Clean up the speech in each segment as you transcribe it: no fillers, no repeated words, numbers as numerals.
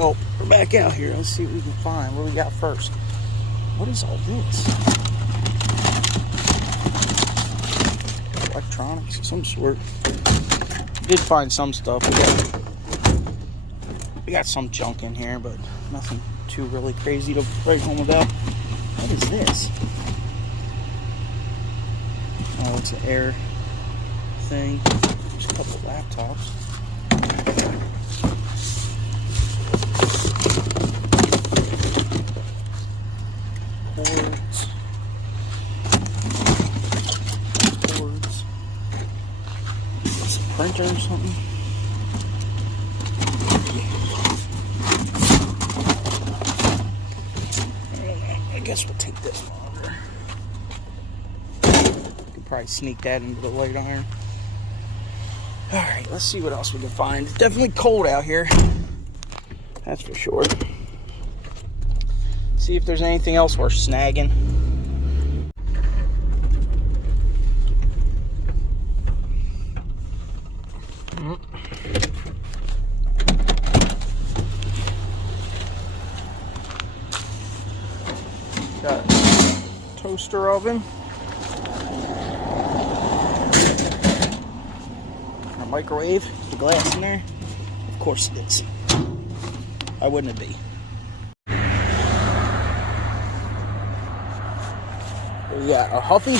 Well, we're back out here. Let's see what we can find. What do we got first? What is all this? Electronics of some sort. Did find some stuff. We got some junk in here, but nothing too really crazy to write home about. What is this? Oh, it's an air thing. There's a couple of laptops. Cords. It's a printer or something. I guess we'll take this longer. Could probably sneak that into the light iron. Alright, let's see what else we can find. It's definitely cold out here. That's for sure. See if there's anything else worth snagging. Got a toaster oven. A microwave. The glass in there. Of course it is. Why wouldn't it be? We got a Huffy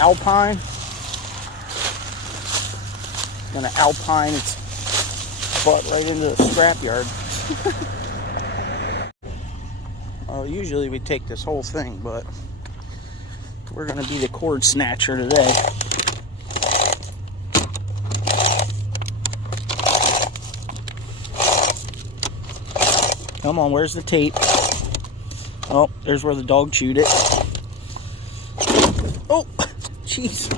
Alpine. It's gonna Alpine its butt right into the scrapyard. Well, usually we take this whole thing, but we're gonna be the cord snatcher today. Come on, where's the tape? Oh, there's where the dog chewed it. Oh, jeez.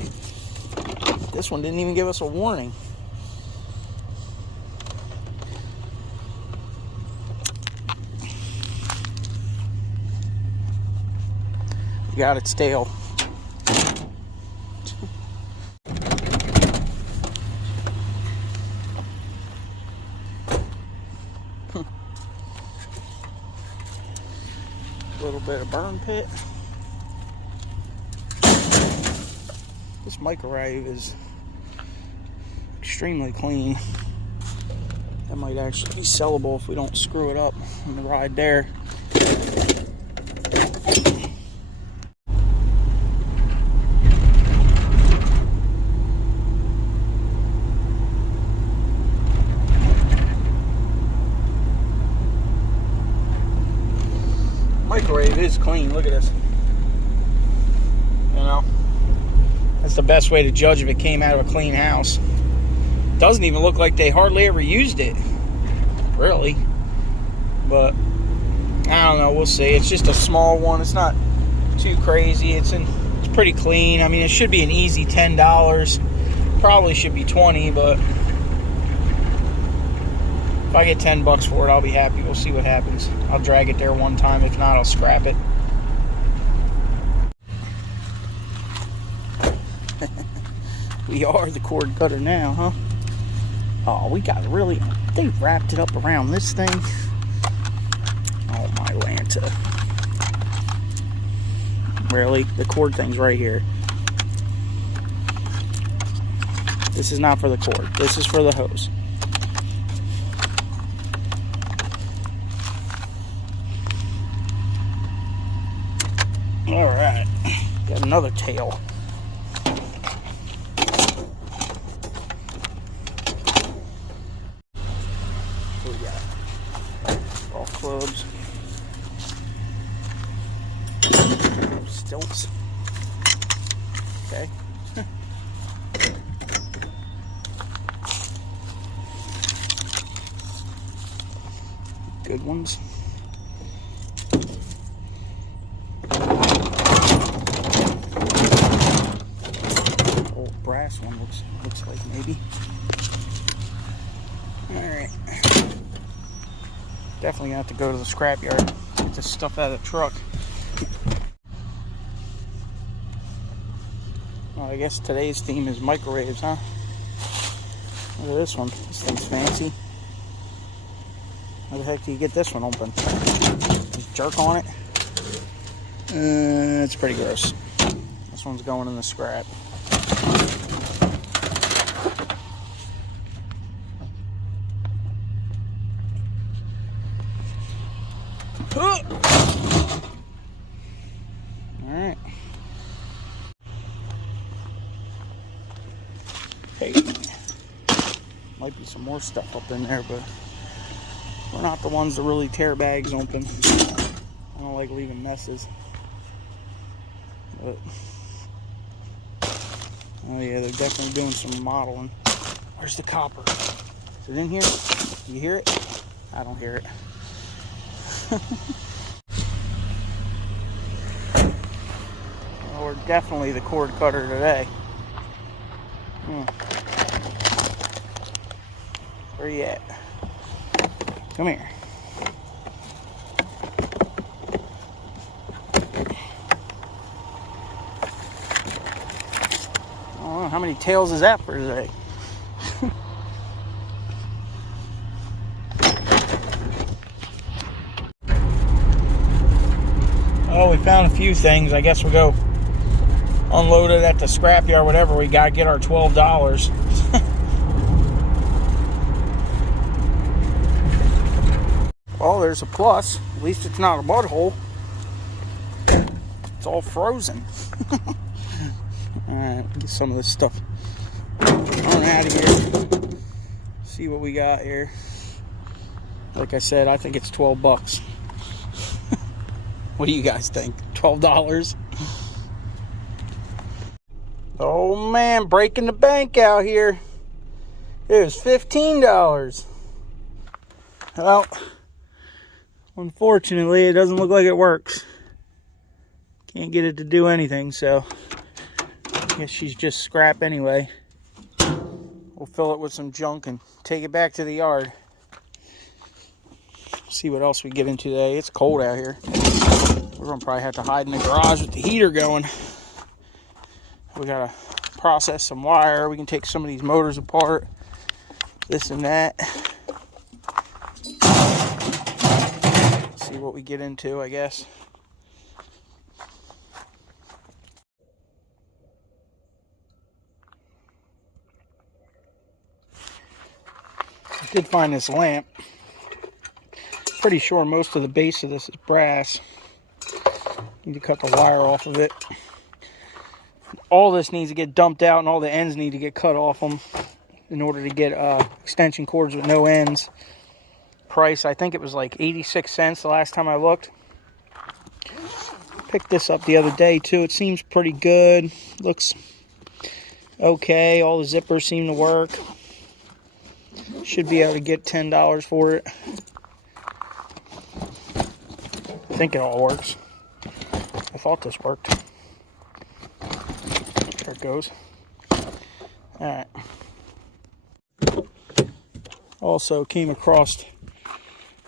This one didn't even give us a warning. You got its tail. Little bit of burn pit. This microwave is extremely clean. That might actually be sellable if we don't screw it up on the ride there. Microwave is clean. Look at this. You know, that's the best way to judge if it came out of a clean house. Doesn't even look like they hardly ever used it, really. But I don't know. We'll see. It's just a small one. It's not too crazy. It's pretty clean. I mean, it should be an easy $10. Probably should be $20, but if I get $10 for it, I'll be happy. We'll see what happens. I'll drag it there one time. If not, I'll scrap it. We are the cord cutter now, huh? Oh, we got really... They wrapped it up around this thing. Oh, my Lanta. Really? The cord thing's right here. This is not for the cord. This is for the hose. Alright, got another tail. What we got? Golf clubs. Stilts. Okay. Good ones. Brass one looks like maybe. Alright. Definitely gonna have to go to the scrapyard. Get this stuff out of the truck. Well, I guess today's theme is microwaves, huh? Look at this one. This thing's fancy. How the heck do you get this one open? Just jerk on it. It's pretty gross. This one's going in the scrap. Alright. Hey. Might be some more stuff up in there, but we're not the ones that really tear bags open. I don't like leaving messes. But oh yeah, they're definitely doing some modeling. Where's the copper? Is it in here? You hear it? I don't hear it. Well, we're definitely the cord cutter today. Where you at? Come here. Oh, how many tails is that for today? Oh, we found a few things. I guess we'll go unload it at the scrapyard, whatever. We got to get our $12. Well, there's a plus. At least it's not a butthole. It's all frozen. Alright, get some of this stuff on out of here. See what we got here. Like I said, I think it's 12 bucks. What do you guys think? $12? Oh man, breaking the bank out here. It was $15. Well, unfortunately, it doesn't look like it works. Can't get it to do anything, so I guess she's just scrap anyway. We'll fill it with some junk and take it back to the yard. See what else we get into today. It's cold out here. We're gonna probably have to hide in the garage with the heater going. We gotta process some wire. We can take some of these motors apart. This and that. See what we get into, I guess. I did find this lamp. Pretty sure most of the base of this is brass. Need to cut the wire off of it. All this needs to get dumped out and all the ends need to get cut off them in order to get extension cords with no ends. Price, I think it was like 86 cents the last time I looked. Picked this up the other day too. It seems pretty good. Looks okay. All the zippers seem to work. Should be able to get $10 for it. I think it all works. I thought this worked. There it goes. Alright. Also came across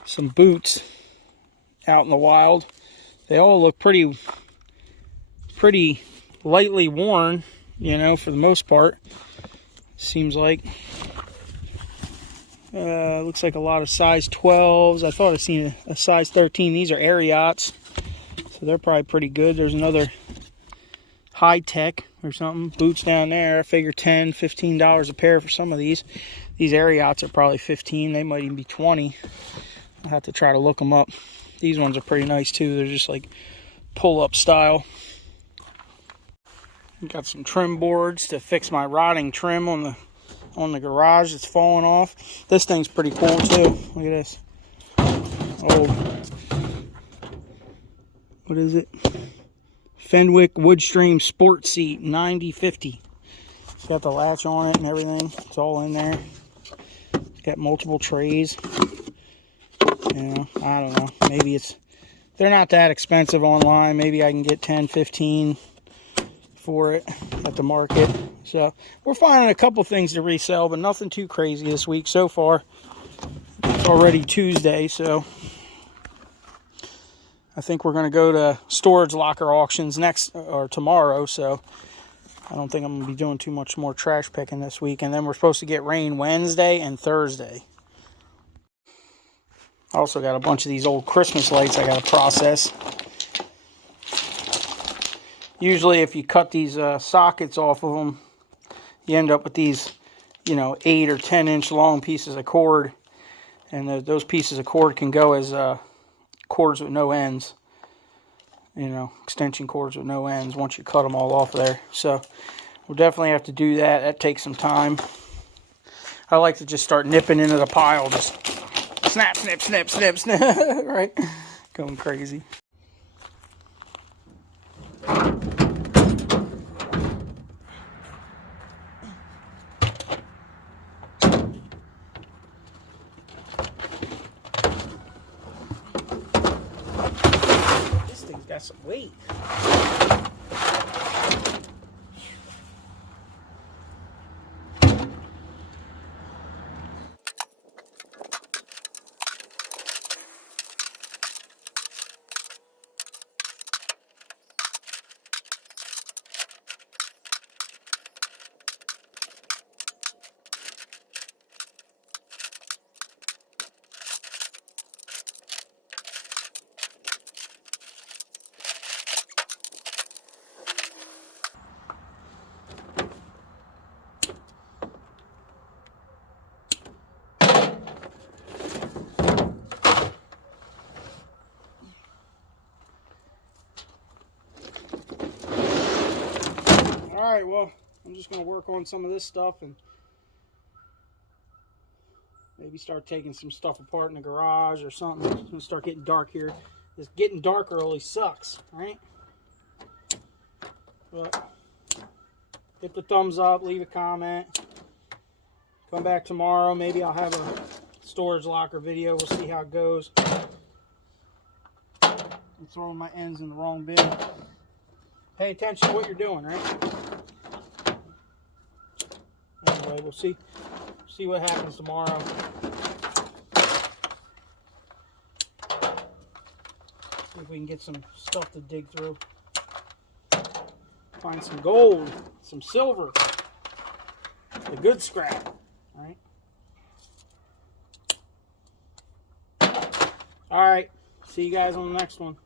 some boots out in the wild. They all look pretty lightly worn, you know, for the most part. Seems like. Looks like a lot of size 12s. I thought I'd seen a size 13. These are Ariats, so they're probably pretty good. There's another High Tech or something. Boots down there. I figure $10, $15 a pair for some of these. These Ariats are probably 15. They might even be 20. I'll have to try to look them up. These ones are pretty nice too. They're just like pull-up style. Got some trim boards to fix my rotting trim on the garage that's falling off. This thing's pretty cool too. Look at this. Oh, what is it? Fenwick Woodstream Sport Seat 9050. It's got the latch on it and everything. It's all in there. It's got multiple trays. You know, I don't know. Maybe they're not that expensive online. Maybe I can get 10, 15 for it at the market. So we're finding a couple things to resell, but nothing too crazy this week so far. It's already Tuesday, so I think we're going to go to storage locker auctions next or tomorrow. So I don't think I'm going to be doing too much more trash picking this week. And then we're supposed to get rain Wednesday and Thursday. I also got a bunch of these old Christmas lights I got to process. Usually if you cut these sockets off of them, you end up with these, 8 or 10 inch long pieces of cord. And those pieces of cord can go as cords with no ends. Extension cords with no ends once you cut them all off there. So we'll definitely have to do that. That takes some time. I like to just start nipping into the pile. Just snap, snip, snip, snip, snip. Right? Going crazy. This thing's got some weight. Alright, well, I'm just going to work on some of this stuff and maybe start taking some stuff apart in the garage or something. It's going to start getting dark here. This getting dark early sucks, right? But hit the thumbs up, leave a comment. Come back tomorrow. Maybe I'll have a storage locker video. We'll see how it goes. I'm throwing my ends in the wrong bin. Pay attention to what you're doing, right? Anyway, we'll see what happens tomorrow. See if we can get some stuff to dig through. Find some gold, some silver, the good scrap, right? All right, see you guys on the next one.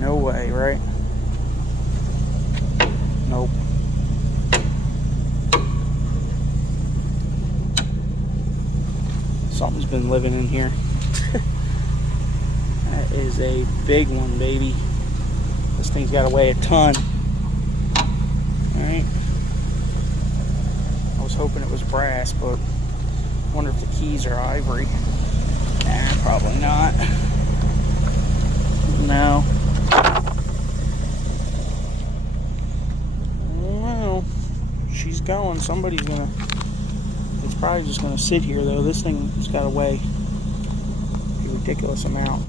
No way, right? Nope. Something's been living in here. That is a big one, baby. This thing's got to weigh a ton. Alright. I was hoping it was brass, but I wonder if the keys are ivory. Nah, probably not. No. Well, she's going. Somebody's gonna. It's probably just gonna sit here though. This thing's got to weigh a ridiculous amount.